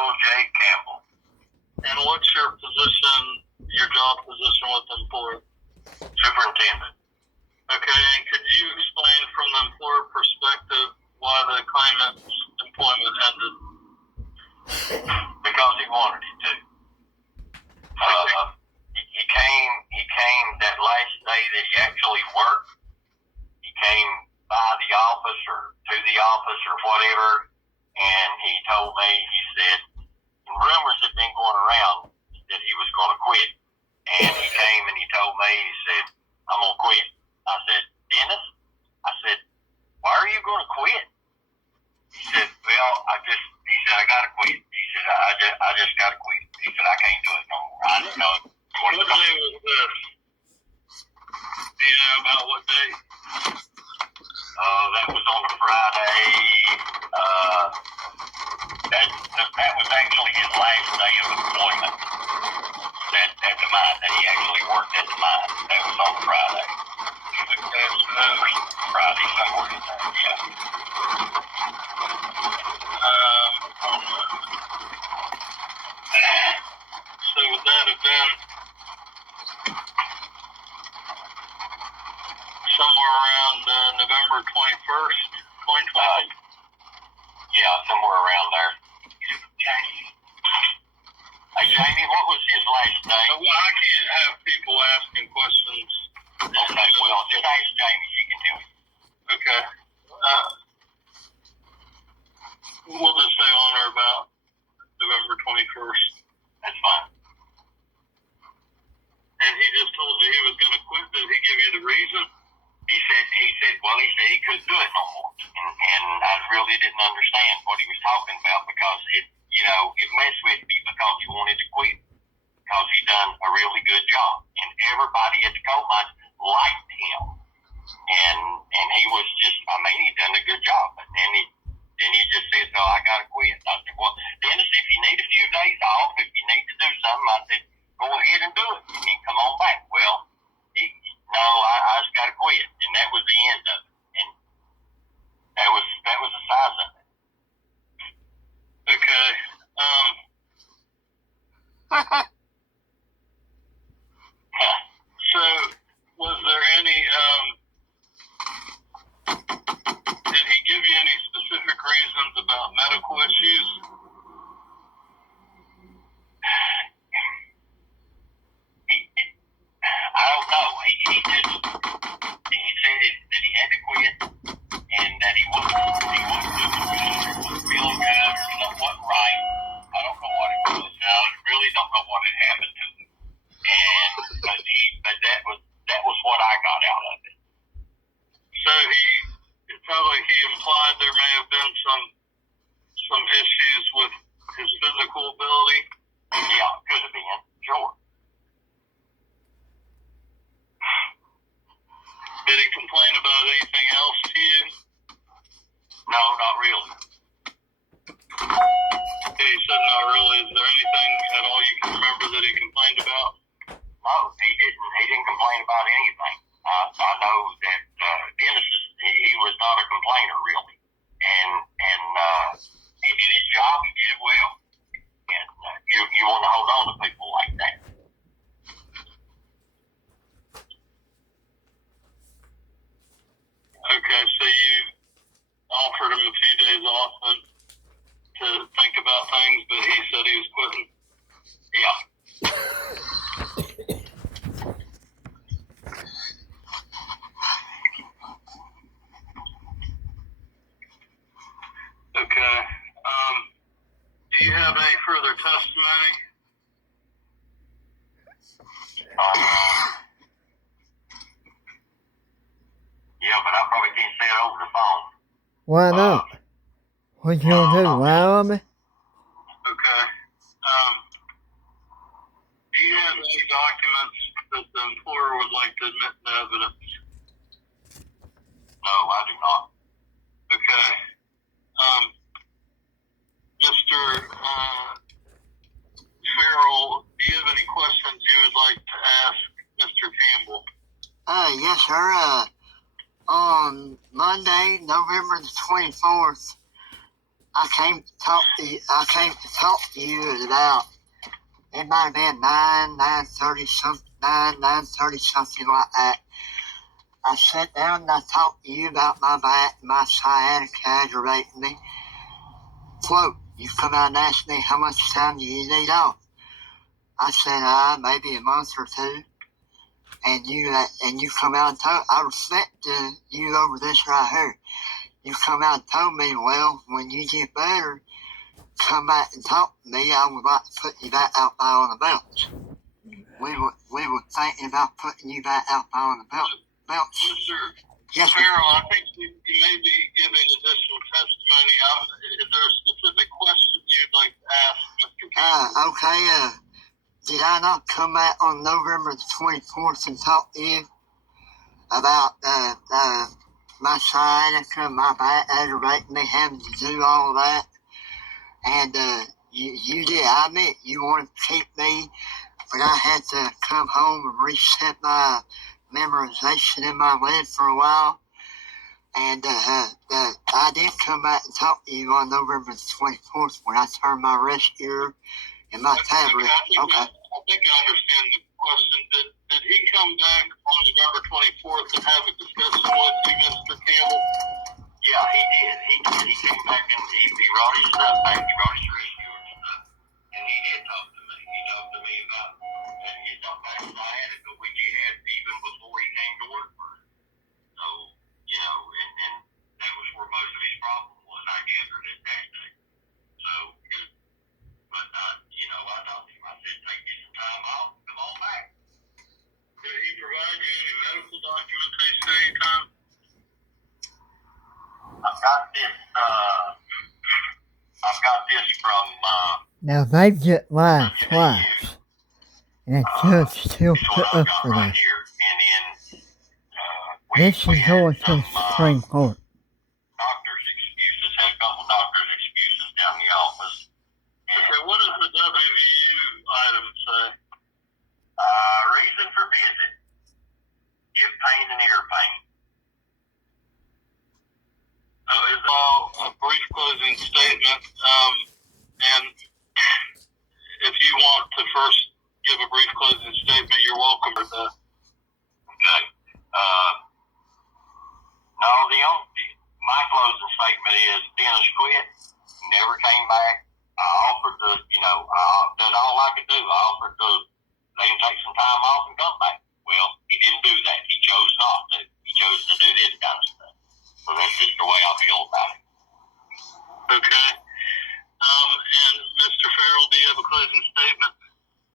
Randall J. Campbell. And what's your position, your job position with them for? Superintendent. Okay, and could you explain from the employer perspective why the claimant's employment ended? Because he wanted it to. He came that last day that he actually worked. He came by the office or to the office or whatever, and he told me, he said, rumors had been going around that he was going to quit. And he came and he told me, he said, I'm going to quit. I said, Dennis? I said, why are you going to quit? He said, well, he said, I got to quit. He said, I just got to quit. He said, I can't do it no more. I didn't know it. What day was this? Do you know about what day? That was on a Friday. That was actually his last day of employment at the mine, that he actually worked at the mine. That was on Friday. Friday somewhere in there, yeah. So would that have been somewhere around November 21st, 2020? Yeah, somewhere around there. Hey, Jamie, what was his last day? Well, I can't have people asking questions. Okay, well, just ask Jamie. She can tell you. Okay. We'll just say on or about November 21st. That's fine. And he just told you he was going to quit. Did he give you the reason? He said he couldn't do it no more. And I really didn't understand what he was talking about, because it messed with me, because he wanted to quit. Because he done a really good job. And everybody at the coal mine liked him. And he was just, he done a good job. But then he just said, no, I got to quit. I said, well, Dennis, if you need a few days off, if you need to do something, I said, go ahead and do it. And then come on back. Well, no, I just got to quit. And that was the end of it. And that was the size of it. Okay. So, was there any, did he give you any specific reasons about medical issues? I don't know. He said that he had to quit, and that he wasn't feeling good, or something wasn't right. I don't know what it was. I really don't know what had happened to him. But that was what I got out of it. So it sounds like he implied there may have been some issues with his physical ability. Yeah, could have been, sure. Did he complain about anything else to you? No, not really. Okay, he said not really. Is there anything at all you can remember that he complained about? No, he didn't complain about anything. I know that Dennis he was not a complainer, really. And he did his job, he did it well. And you want to hold on to people like that. Okay, so you offered him a few days off to think about things, but he said he was quitting. Yeah. Okay. Do you have any further testimony? Yeah, but I probably can't say it over the phone. Why not? What you gonna do, lie on me? Okay. Do you have any documents that the employer would like to admit to evidence? No, I do not. Okay. Mr. Farrell, do you have any questions you would like to ask Mr. Campbell? Yes, sir. On Monday, November the 24th, I came to talk to you. I came to talk to you at about, it might have been 9:30 something, 9:30 something like that. I sat down and I talked to you about my back and my sciatica aggravating me. Quote, you come out and asked me how much time do you need off. I said, maybe a month or two. And you come out and told, I respect you over this right here. You come out and told me, well, when you get better, come back and talk to me. I would like to put you back out by on the belts. We were thinking about putting you back out by on the belts. Mr. Yes, sir. Farrell, I think you may be giving additional testimony. Is there a specific question you'd like to ask, Mr. Campbell? Okay, did I not come back on November the 24th and talk to you about my sciatica, my back aggravating me, having to do all that? And you did. I admit you wanted to keep me, but I had to come home and reset my memorization in my head for a while. And I did come back and talk to you on November the 24th when I turned my rescue and my tablet. Okay. I think I understand the question. Did he come back on November 24th and have a discussion with you, Mr. Campbell? Yeah, he did. He came back and he brought his stuff back. He brought his rescue and stuff. And he did talk to me. He talked to me about his back sciatica, which he had even before he came to work for us. So, and that was where most of his problem was, I gathered at that day. So, but, I talked to him. I said, take you some time off, come on back. Did he provide you any medical documentation at any time? I've got this from, Now they get lied twice, and the judge still put up for right that. here. And then, This is going to the Supreme Court. doctor's excuses, had a couple doctor's excuses down the office. Okay, what does the WVU item say? Reason for visit. Give pain and ear pain. Is all a brief closing statement. And if you want to first give a brief closing statement, you're welcome to that. Okay. No, my closing statement is Dennis quit, never came back. I offered to, did all I could do. I offered to let him take some time off and come back. Well, he didn't do that. He chose not to. He chose to do this kind of stuff. So that's just the way I feel about it. Okay. And